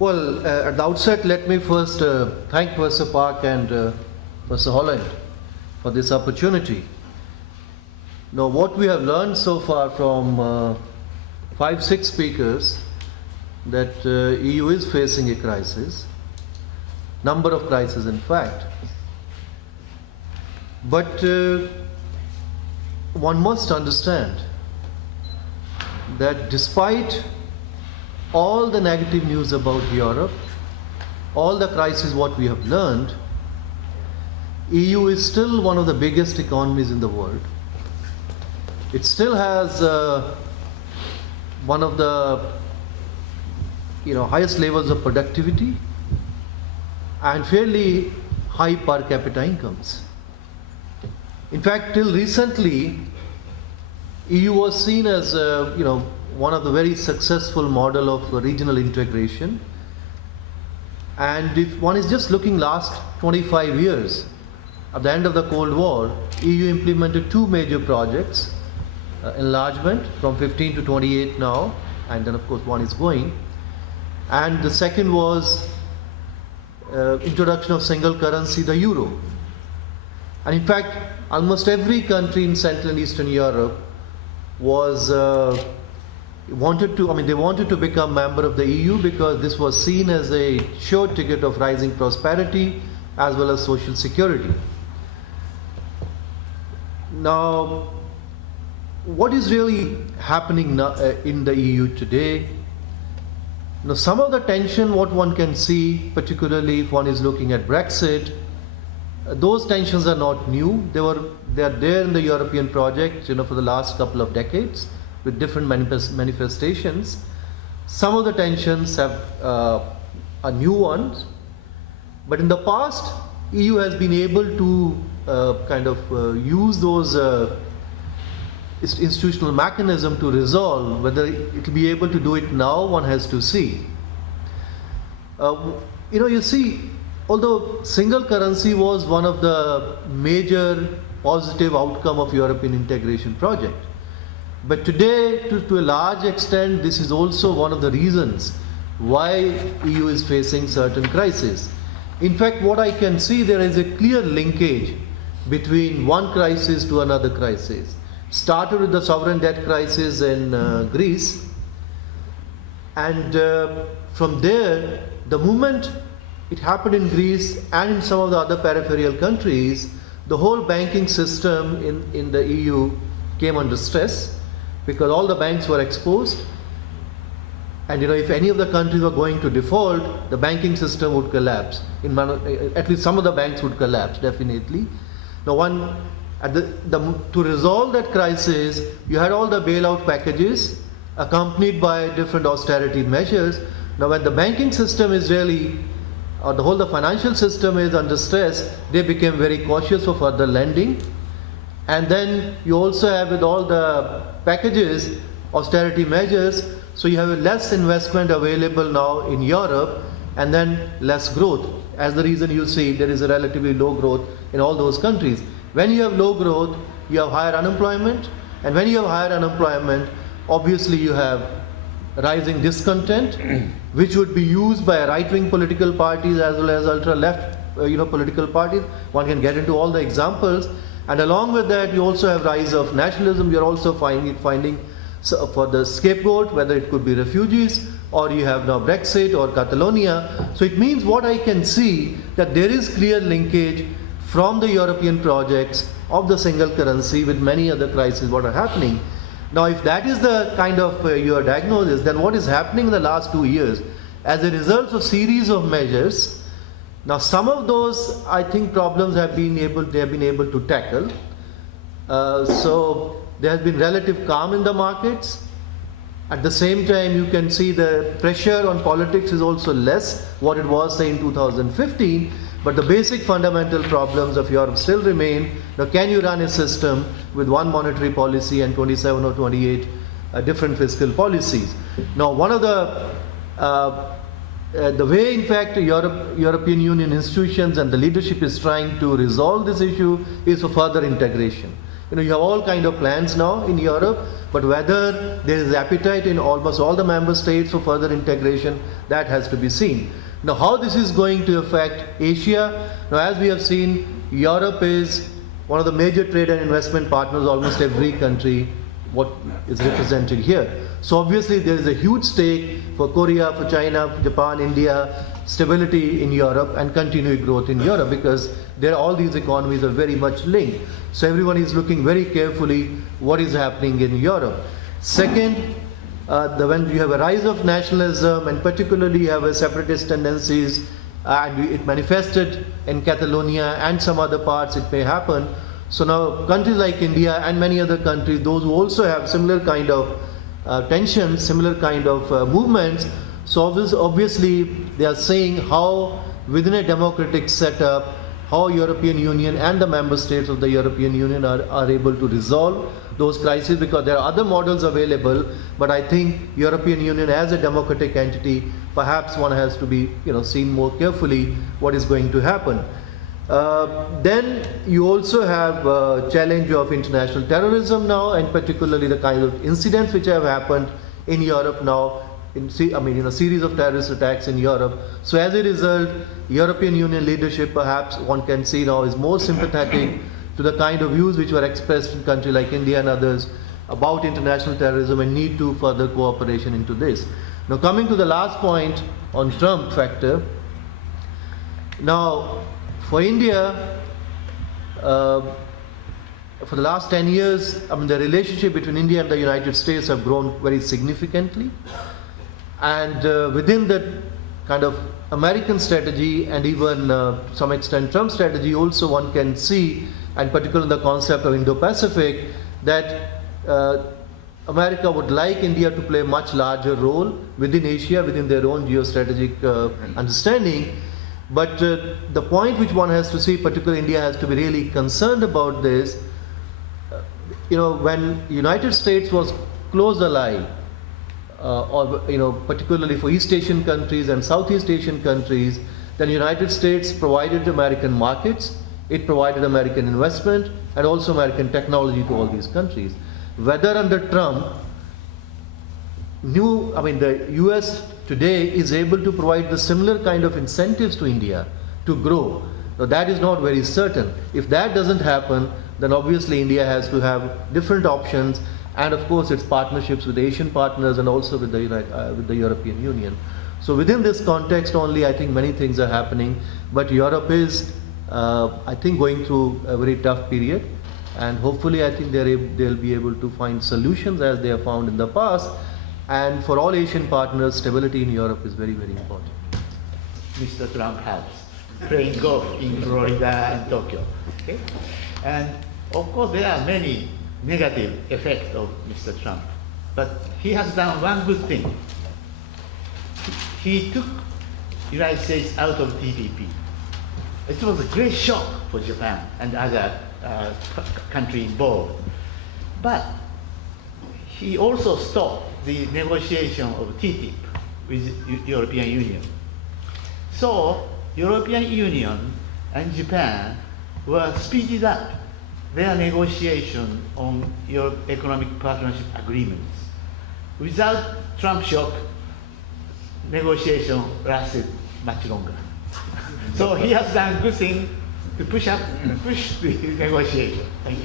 Well, at the outset, let me first thank Professor Park and Professor Holland for this opportunity. Now, what we have learned so far from 5-6 speakers, that EU is facing a crisis, number of crises in fact. But one must understand that despite all the negative news about Europe, all the crises what we have learned, EU is still one of the biggest economies in the world. It still has one of the highest levels of productivity and fairly high per capita incomes. In fact, till recently, EU was seen as one of the very successful model of regional integration. And if one is just looking last 25 years, at the end of the Cold War, EU implemented two major projects, enlargement from 15 to 28 now, and then of course one is going. And the second was introduction of single currency, the euro. And in fact, almost every country in Central and Eastern Europe was they wanted to become member of the EU because this was seen as a sure ticket of rising prosperity as well as social security. Now, what is really happening now, in the EU today? Now, some of the tension what one can see, particularly if one is looking at Brexit, those tensions are not new. They are there in the European project, for the last couple of decades, with different manifestations. Some of the tensions are new ones, but in the past, EU has been able to use those institutional mechanism to resolve. Whether it will be able to do it now, one has to see. You see, although single currency was one of the major positive outcome of European integration project, but today, to a large extent, this is also one of the reasons why EU is facing certain crises. In fact, what I can see, there is a clear linkage between one crisis to another crisis. Started with the sovereign debt crisis in Greece, and from there, the moment it happened in Greece and in some of the other peripheral countries, the whole banking system in the EU came under stress because all the banks were exposed. And if any of the countries were going to default, the banking system would collapse. At least some of the banks would collapse, definitely. Now, to resolve that crisis, you had all the bailout packages accompanied by different austerity measures. Now, when the banking system is really, or the financial system is under stress, they became very cautious of further lending. And then you also have, with all the packages, austerity measures, so you have less investment available now in Europe, and then less growth. As the reason you see, there is a relatively low growth in all those countries. When you have low growth, you have higher unemployment, and when you have higher unemployment, obviously you have rising discontent, which would be used by right-wing political parties as well as ultra-left political parties. One can get into all the examples. And along with that, you also have rise of nationalism. You're also finding for the scapegoat, whether it could be refugees, or you have now Brexit or Catalonia. So it means what I can see, that there is clear linkage from the European projects of the single currency with many other crises what are happening. Now, if that is the kind of your diagnosis, then what is happening in the last 2 years as a result of series of measures? Now, some of those, I think, problems they have been able to tackle. So there has been relative calm in the markets. At the same time, you can see the pressure on politics is also less what it was, say, in 2015. But the basic fundamental problems of Europe still remain. Now, can you run a system with one monetary policy and 27 or 28 different fiscal policies? Now, one of the way, in fact, European Union institutions and the leadership is trying to resolve this issue is for further integration. You have all kind of plans now in Europe, but whether there is appetite in almost all the member states for further integration, that has to be seen. Now, how this is going to affect Asia? Now, as we have seen, Europe is one of the major trade and investment partners, almost every country what is represented here. So obviously there is a huge stake for Korea, for China, for Japan, India, stability in Europe and continued growth in Europe, because all these economies are very much linked. So everyone is looking very carefully what is happening in Europe. Second, when you have a rise of nationalism and particularly you have a separatist tendencies, and it manifested in Catalonia and some other parts it may happen. So now countries like India and many other countries, those who also have similar kind of tensions, similar kind of movements, so obviously they are saying how within a democratic setup, how European Union and the member states of the European Union are able to resolve those crises, because there are other models available, but I think European Union as a democratic entity, perhaps one has to be seen more carefully what is going to happen. Then you also have challenge of international terrorism now, and particularly the kind of incidents which have happened in Europe now, in a series of terrorist attacks in Europe. So as a result, European Union leadership, perhaps one can see now, is more sympathetic to the kind of views which were expressed in countries like India and others about international terrorism and need to further cooperation into this. Now coming to the last point on Trump factor. Now for India, for the last 10 years, the relationship between India and the United States have grown very significantly. And within that kind of American strategy and even some extent Trump strategy, also one can see, and particularly the concept of Indo-Pacific, that America would like India to play a much larger role within Asia, within their own geostrategic understanding. But the point which one has to see, particularly India has to be really concerned about this, when United States was close ally, or particularly for East Asian countries and Southeast Asian countries, then United States provided American markets, it provided American investment and also American technology to all these countries. Whether under Trump, the US today is able to provide the similar kind of incentives to India to grow. Now that is not very certain. If that doesn't happen, then obviously India has to have different options, and of course its partnerships with Asian partners and also with the European Union. So within this context only, I think many things are happening, but Europe is, I think, going through a very tough period, and hopefully I think they'll be able to find solutions as they have found in the past. And for all Asian partners, stability in Europe is very, very important. Mr. Trump has playing golf in Florida and Tokyo. Okay? And of course there are many negative effects of Mr. Trump, but he has done one good thing. He took United States out of TPP. It was a great shock for Japan and other countries involved. But he also stopped the negotiation of TTIP with European Union. So European Union and Japan were speeded up their negotiation on your economic partnership agreements. Without Trump shock, negotiation lasted much longer. So he has done a good thing to push the negotiation. Thank you.